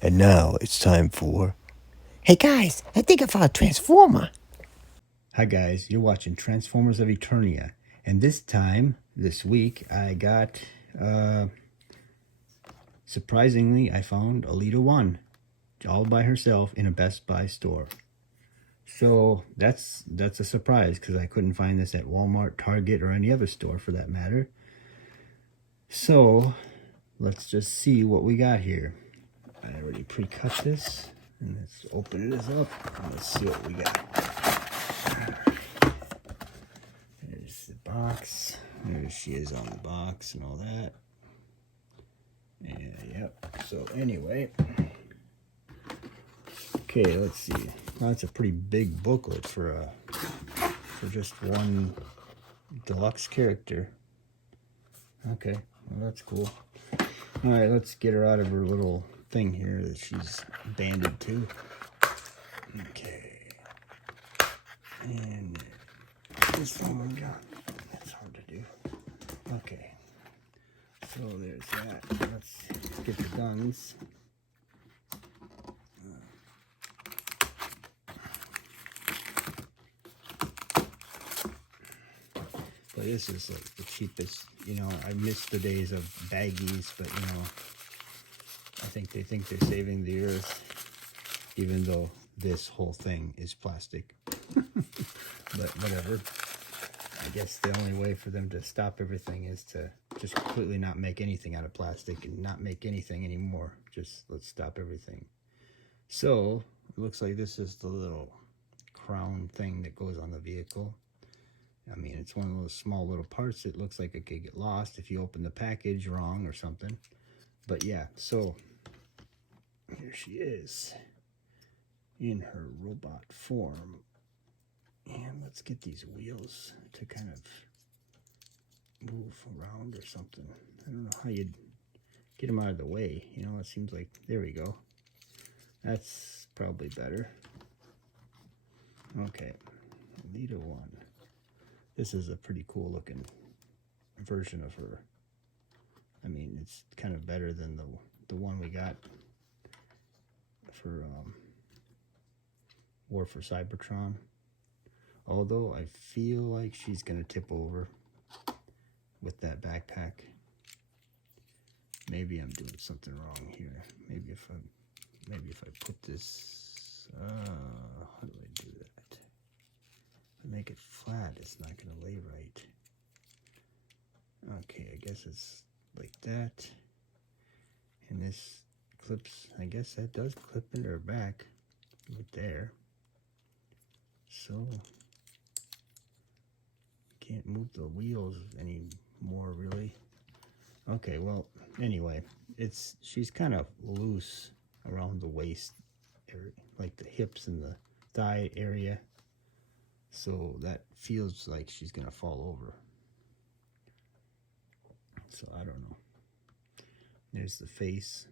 And now it's time for... Hey guys, I think I found a Transformer. Hi guys, you're watching Transformers of Eternia, and this week, I got, surprisingly, I found Elita-1 all by herself in a Best Buy store. So that's a surprise because I couldn't find this at Walmart, Target, or any other store for that matter. So let's just see what we got here. I already pre-cut this, and let's open this up and let's see what we got. There's the box. There she is on the box and all that. Yep. So anyway, okay, let's see. Well, that's a pretty big booklet for just one deluxe character. Okay, well that's cool. All right, let's get her out of her little thing here that she's banded to. Okay, and this one we got. That's hard to do. Okay, so there's that. Let's get the guns. But this is like the cheapest, I miss the days of baggies, but I think they think they're saving the earth, even though this whole thing is plastic. But whatever. I guess the only way for them to stop everything is to just completely not make anything out of plastic and not make anything anymore. Just let's stop everything. So it looks like this is the little crown thing that goes on the vehicle. I mean, it's one of those small little parts that looks like it could get lost if you open the package wrong or something. But yeah, so here she is in her robot form. And let's get these wheels to kind of move around or something. I don't know how you'd get them out of the way. It seems like, there we go. That's probably better. Okay, Elita-1. This is a pretty cool looking version of her. I mean, it's kind of better than the one we got for War for Cybertron. Although I feel like she's gonna tip over with that backpack. Maybe I'm doing something wrong here. Maybe if I put this, how do I do that? If I make it flat, it's not gonna lay right. Okay, I guess it's like that. And this clips, I guess that does clip into her back right there. So can't move the wheels anymore really. Okay, well, anyway, she's kind of loose around the waist area, like the hips and the thigh area. So that feels like she's gonna fall over. So I don't know. There's the face.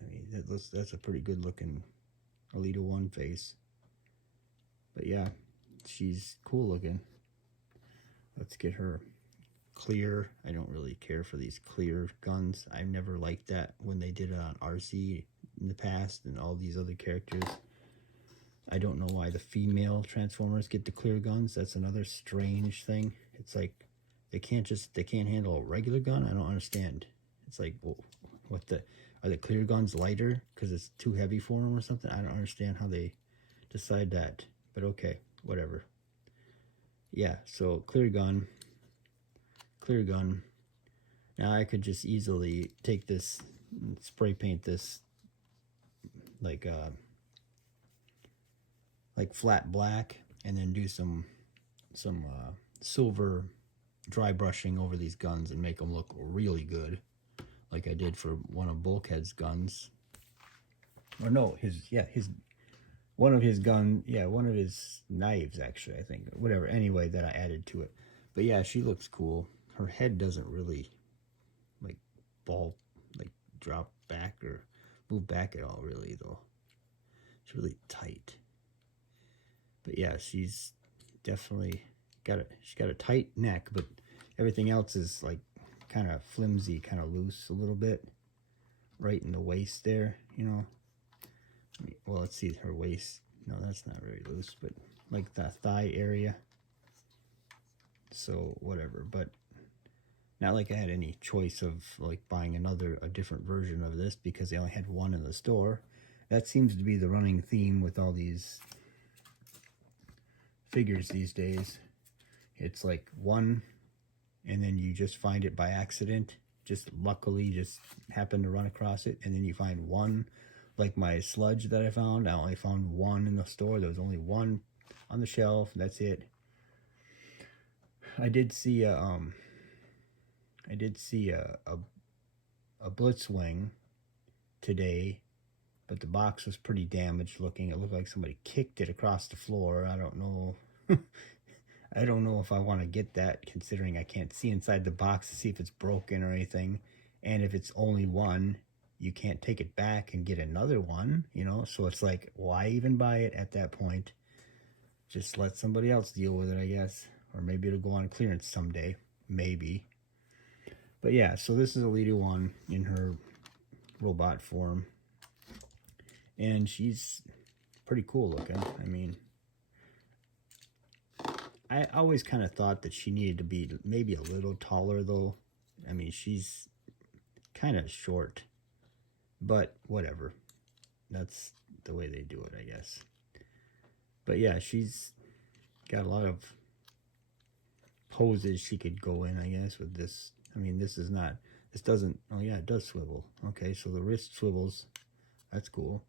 I mean, that's a pretty good looking Elita-1 face. But yeah, she's cool looking. Let's get her clear. I don't really care for these clear guns. I've never liked that when they did it on RC in the past and all these other characters. I don't know why the female Transformers get the clear guns. That's another strange thing. It's like they can't handle a regular gun. I don't understand. It's like, well, are the clear guns lighter because it's too heavy for them or something? I don't understand how they decide that. But okay, whatever. Yeah, so clear gun. Now I could just easily take this and spray paint this like flat black, and then do some silver dry brushing over these guns and make them look really good, like I did for one of Bulkhead's guns. Or no, one of his knives, actually, I think. Whatever, anyway, that I added to it. But yeah, she looks cool. Her head doesn't really like drop back or move back at all, really, though. It's really tight. But yeah, she's definitely she's got a tight neck, but everything else is like kind of flimsy, kind of loose a little bit, right in the waist there, you know. Well, let's see her waist. No, that's not very loose, but like the thigh area. So whatever, but not like I had any choice of like buying a different version of this because they only had one in the store. That seems to be the running theme with all these figures these days. It's like one, and then you just find it by accident. Just luckily just happen to run across it, and then you find one. Like my sludge that I found, I only found one in the store. There was only one on the shelf. That's it. I did see a Blitzwing today, but the box was pretty damaged looking. It looked like somebody kicked it across the floor. I don't know. I don't know if I want to get that, considering I can't see inside the box to see if it's broken or anything. And if it's only one, you can't take it back and get another one, you know? So it's like, why even buy it at that point? Just let somebody else deal with it, I guess. Or maybe it'll go on clearance someday. Maybe. But yeah, so this is Elita-1 in her robot form. And she's pretty cool looking. I mean, I always kind of thought that she needed to be maybe a little taller, though. I mean, she's kind of short. But whatever. That's the way they do it, I guess. But yeah, she's got a lot of poses she could go in, I guess, with this. I mean, this doesn't, oh yeah, it does swivel. Okay, so the wrist swivels. That's cool.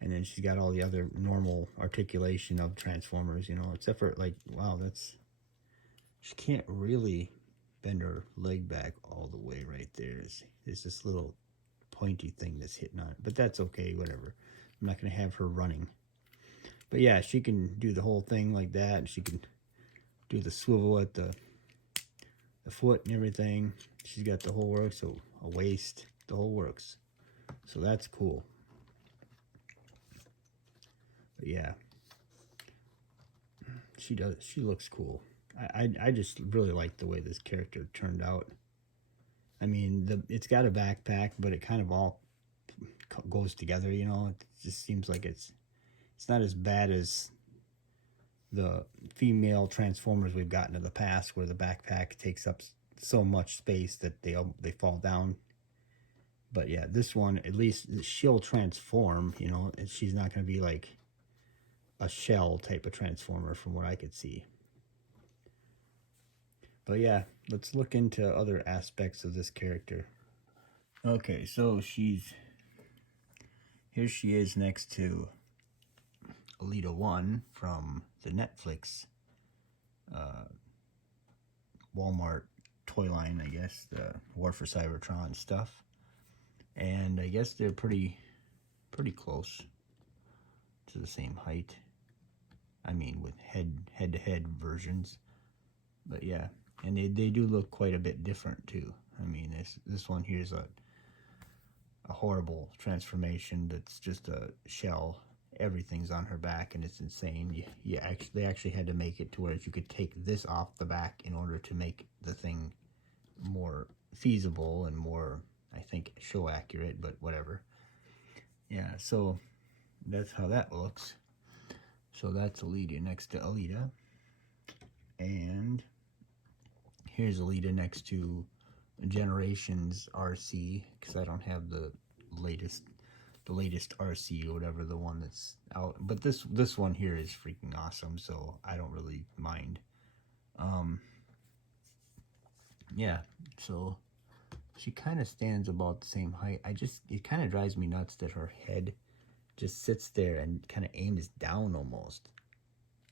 And then she's got all the other normal articulation of Transformers, you know, except for, like, wow, she can't really bend her leg back all the way right there. There's this little pointy thing that's hitting on it, but that's okay, whatever. I'm not going to have her running. But yeah, she can do the whole thing like that. She can do the swivel at the foot and everything. She's got the whole works, so a waist, the whole works. So that's cool. But yeah, she looks cool. I just really like the way this character turned out. I mean, it's got a backpack, but it kind of all goes together, you know. It just seems like it's not as bad as the female Transformers we've gotten in the past, where the backpack takes up so much space that they fall down. But yeah, this one, at least she'll transform, you know. She's not going to be like a shell type of Transformer from what I could see. But yeah, let's look into other aspects of this character. Okay, so here she is next to Elita-1 from the Netflix Walmart toy line, I guess, the War for Cybertron stuff. And I guess they're pretty close to the same height. I mean, with head-to-head versions. But yeah, and they do look quite a bit different too. I mean, this one here is a horrible transformation that's just a shell. Everything's on her back, and it's insane. They actually had to make it to where you could take this off the back in order to make the thing more feasible and more, I think, show accurate, but whatever. Yeah, so that's how that looks. So that's Elita next to Elita. And here's Elita next to Generations RC, because I don't have the latest RC or whatever, the one that's out. But this one here is freaking awesome, so I don't really mind. Yeah, so she kind of stands about the same height. It kind of drives me nuts that her head just sits there and kind of aims down almost.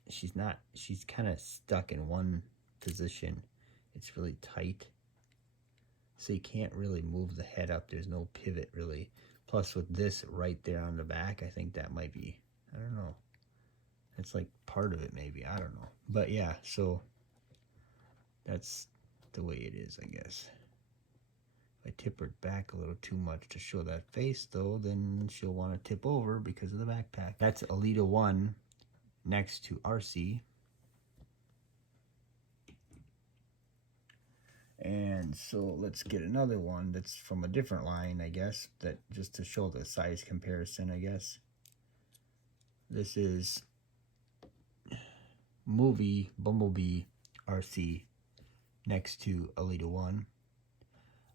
She's kind of stuck in one position. It's really tight, so you can't really move the head up. There's no pivot really. Plus with this right there on the back, I think that might be, I don't know, it's like part of it maybe, I don't know. But yeah, so that's the way it is, I guess. If I tip her back a little too much to show that face, though, then she'll want to tip over because of the backpack. That's Elita-1 next to RC. And so let's get another one that's from a different line, I guess, that just to show the size comparison, I guess. This is movie Bumblebee RC next to Elita-1.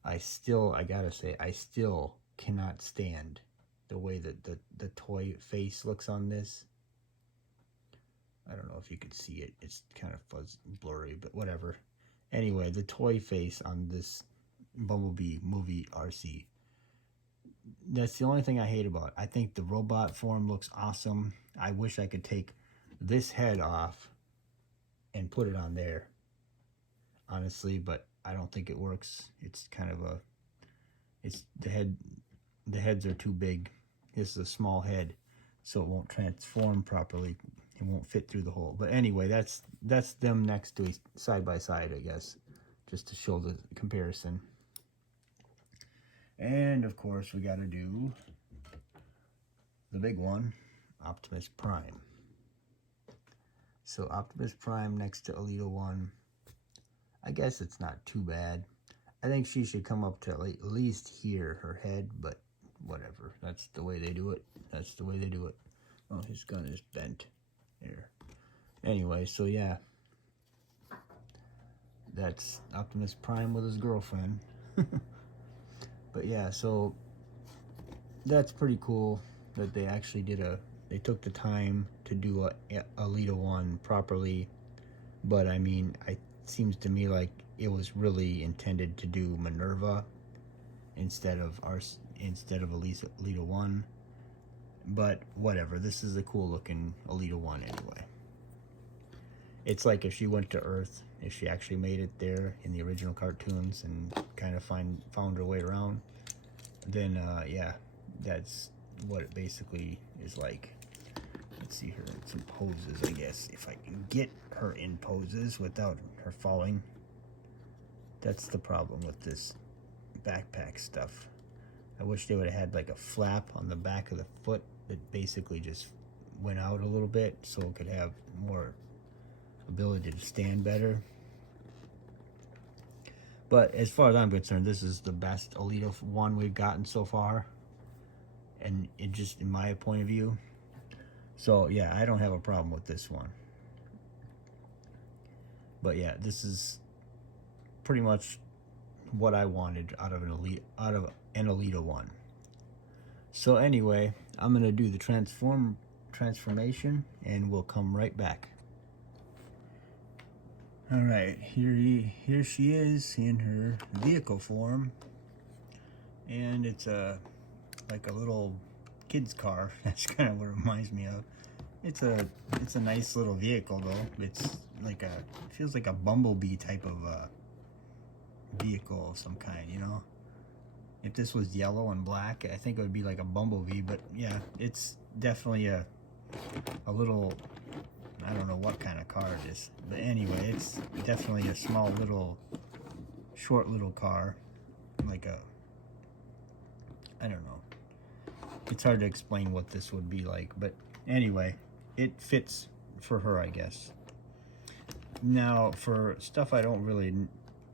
I gotta say, I still cannot stand the way that the toy face looks on this. I don't know if you could see it. It's kind of blurry, but whatever. Anyway, the toy face on this Bumblebee movie RC. That's the only thing I hate about it. I think the robot form looks awesome. I wish I could take this head off and put it on there, honestly, but I don't think it works. It's kind of a, it's the heads are too big. This is a small head, so it won't transform properly. It won't fit through the hole. But anyway, that's them next to each, side by side, I guess, just to show the comparison. And of course, we got to do the big one, Optimus Prime. So Optimus Prime next to Elita-1. I guess it's not too bad. I think she should come up to at least here, her head, but whatever. That's the way they do it. That's the way they do it. Oh, his gun is bent. There. Anyway, so yeah. That's Optimus Prime with his girlfriend. But yeah, so that's pretty cool that they actually they took the time to do a Elita-1 properly. But I mean, it seems to me like it was really intended to do Minerva instead of Elita-1. But whatever, this is a cool looking Elita-1 anyway. It's like if she went to Earth, if she actually made it there in the original cartoons and kind of found her way around, then yeah, that's what it basically is like. Let's see her in some poses, I guess, if I can get her in poses without her falling. That's the problem with this backpack stuff. I wish they would have had like a flap on the back of the foot that basically just went out a little bit so it could have more ability to stand better. But as far as I'm concerned, this is the best Elita-1 we've gotten so far, and it just, in my point of view. So yeah, I don't have a problem with this one. But yeah, this is pretty much what I wanted out of an Elita-1. So anyway, I'm gonna do the transformation, and we'll come right back. All right, here she is in her vehicle form, and it's like a little kid's car. That's kind of what it reminds me of. It's a nice little vehicle though. It's like it feels like a Bumblebee type of vehicle of some kind, you know. If this was yellow and black, I think it would be like a Bumblebee. But yeah, it's definitely a little, I don't know what kind of car it is, but anyway, it's definitely a small little, short little car, like I don't know. It's hard to explain what this would be like, but anyway, it fits for her, I guess. Now, for stuff I don't really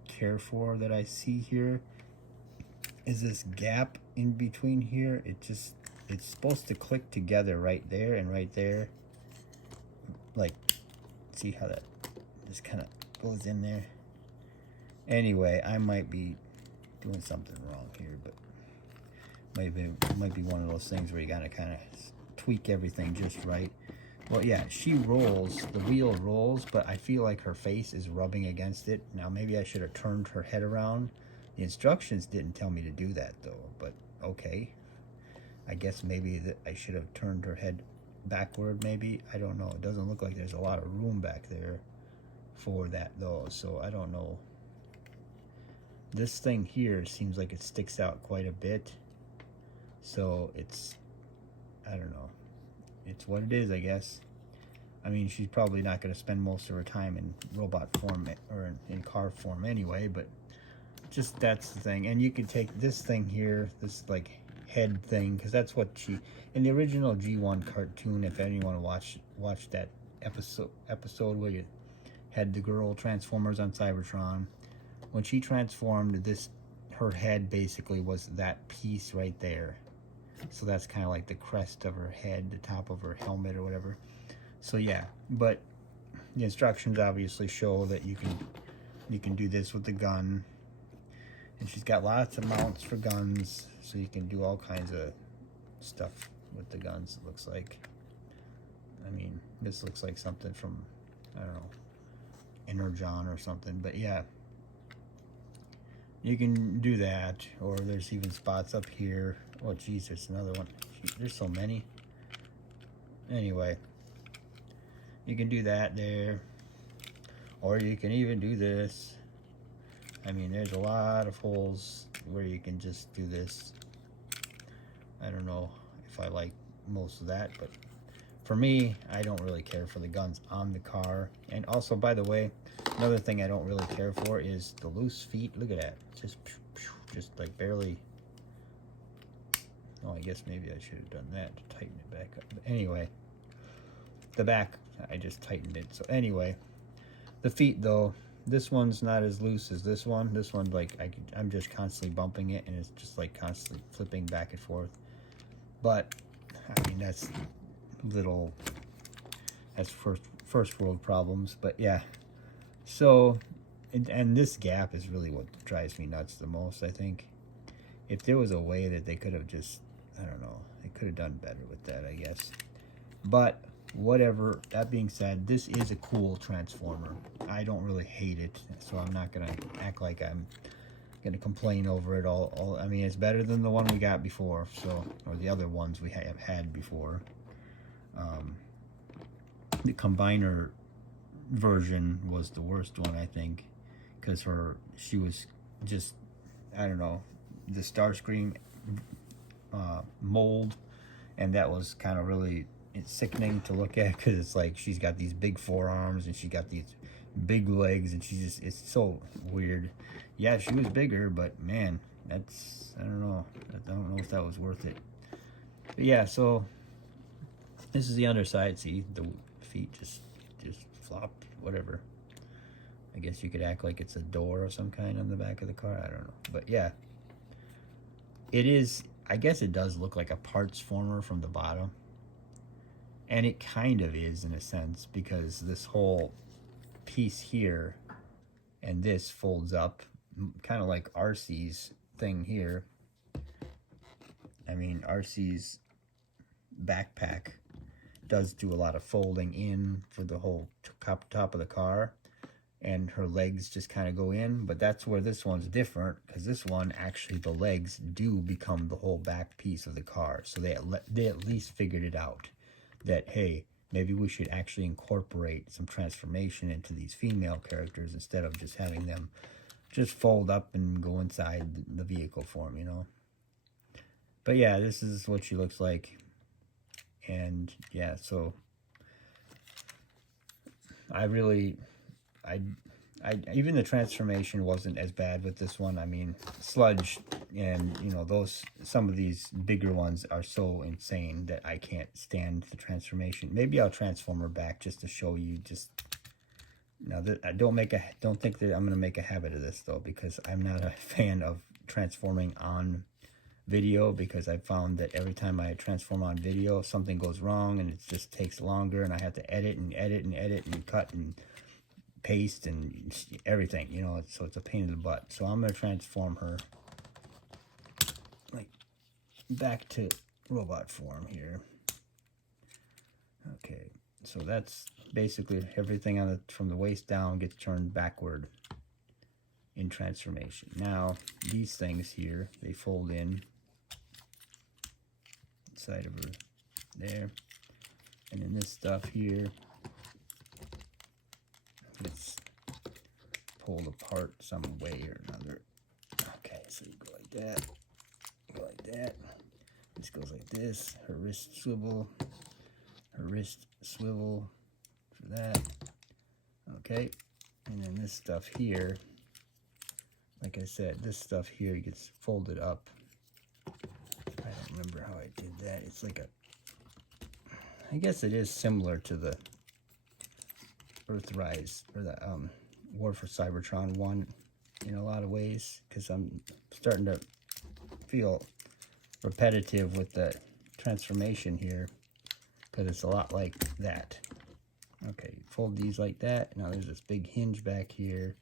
care for that I see here, is this gap in between here. It's supposed to click together right there and right there. Like, see how that just kind of goes in there. Anyway, I might be doing something wrong here, but it might be one of those things where you gotta kind of tweak everything just right. Well, yeah, she rolls, the wheel rolls, but I feel like her face is rubbing against it. Now, maybe I should have turned her head around. The instructions didn't tell me to do that though, but okay. I guess maybe that I should have turned her head backward, maybe. I don't know. It doesn't look like there's a lot of room back there for that though, so I don't know. This thing here seems like it sticks out quite a bit, so it's, I don't know, it's what it is, I guess. I mean, she's probably not going to spend most of her time in robot form or in car form anyway, but just that's the thing. And you could take this thing here, this like head thing, because that's what she, in the original G1 cartoon, if anyone watched that episode where you had the girl Transformers on Cybertron, when she transformed, her head basically was that piece right there. So that's kind of like the crest of her head, the top of her helmet or whatever. So yeah, but the instructions obviously show that you can do this with the gun. And she's got lots of mounts for guns, so you can do all kinds of stuff with the guns, it looks like. I mean, this looks like something from, I don't know, Energon or something, but yeah. You can do that, or there's even spots up here. Oh, geez, there's another one. Jeez, there's so many. Anyway, you can do that there, or you can even do this. I mean, there's a lot of holes where you can just do this. I don't know if I like most of that, but for me, I don't really care for the guns on the car. And also, by the way, another thing I don't really care for is the loose feet. Look at that. Just like barely. Oh, I guess maybe I should have done that to tighten it back up. But anyway, the back, I just tightened it. So anyway, the feet though, this one's not as loose as this one. This one, like, I'm just constantly bumping it, and it's just like constantly flipping back and forth. But I mean, that's first world problems. But yeah, so and this gap is really what drives me nuts the most. I think if there was a way that they could have just, I don't know, they could have done better with that, I guess. But whatever, that being said, this is a cool transformer. I don't really hate it, so I'm not gonna act like I'm gonna complain over it all. I mean, it's better than the one we got before, so, or the other ones we have had before. The combiner version was the worst one, I think, because she was just, I don't know, the Starscream mold, and that was kind of really, it's sickening to look at, because it's like she's got these big forearms and she got these big legs, and it's so weird. Yeah, she was bigger, but man, I don't know if that was worth it. But yeah, so this is the underside. See, the feet just flop, whatever. I guess you could act like it's a door of some kind on the back of the car. I don't know, but yeah, it is. I guess it does look like a parts former from the bottom, and it kind of is in a sense, because this whole piece here and this folds up, kind of like RC's thing here. I mean, RC's backpack does do a lot of folding in for the whole top of the car, and her legs just kind of go in. But that's where this one's different, because this one, actually, the legs do become the whole back piece of the car. So they at least figured it out, that, hey, maybe we should actually incorporate some transformation into these female characters instead of just having them just fold up and go inside the vehicle form, you know. But yeah, this is what she looks like. And yeah, so even the transformation wasn't as bad with this one. I mean, Sludge and, you know, some of these bigger ones are so insane that I can't stand the transformation. Maybe I'll transform her back just to show you. Just now, that I don't think that I'm gonna make a habit of this though, because I'm not a fan of transforming on video, because I found that every time I transform on video, something goes wrong and it just takes longer, and I have to edit and cut and paste and everything, you know. So it's a pain in the butt. So I'm gonna transform her like back to robot form here. Okay, so that's basically everything from the waist down gets turned backward in transformation. Now these things here, they fold in side of her there, and then this stuff here gets pulled apart some way or another. Okay, so you go like that, go like that. This goes like this. Her wrist swivel for that. Okay, and then this stuff here, like I said, this stuff here gets folded up. I don't remember how I did that. It's like I guess it is similar to the Earthrise, or the War for Cybertron one. in a lot of ways, because I'm starting to feel repetitive with the transformation here, because it's a lot like that. Okay, fold these like that. Now there's this big hinge back here.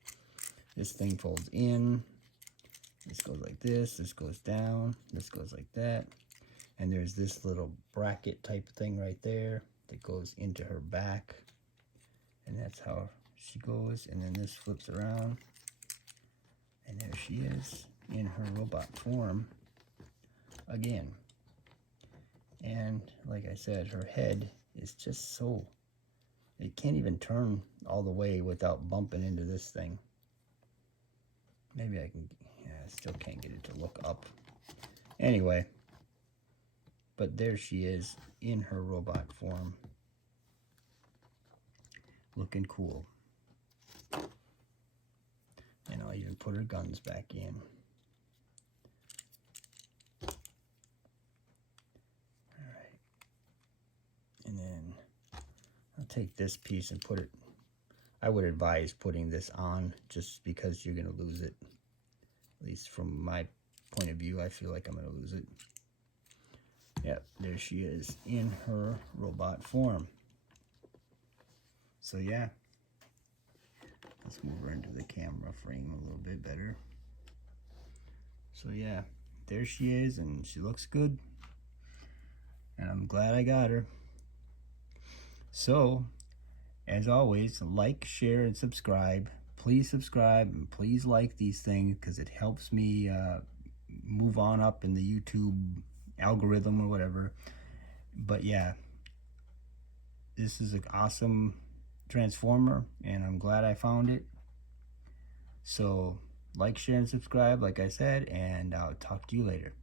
This thing folds in. This goes like this. This goes down. This goes like that. And there's this little bracket type thing right there that goes into her back. And that's how she goes. And then this flips around. And there she is in her robot form again. And like I said, her head is just so, it can't even turn all the way without bumping into this thing. Maybe I can, yeah, I still can't get it to look up. Anyway, but there she is in her robot form. Looking cool. And I'll even put her guns back in. Alright. And then I'll take this piece and put it, I would advise putting this on just because you're going to lose it. At least from my point of view, I feel like I'm going to lose it. Yep, there she is in her robot form. So yeah, let's move her into the camera frame a little bit better. So yeah, there she is, and she looks good. And I'm glad I got her. So, as always, like, share, and subscribe. Please subscribe and please like these things, because it helps me move on up in the YouTube algorithm or whatever. But yeah, this is an awesome transformer, and I'm glad I found it. So like, share, and subscribe, like I said, and I'll talk to you later.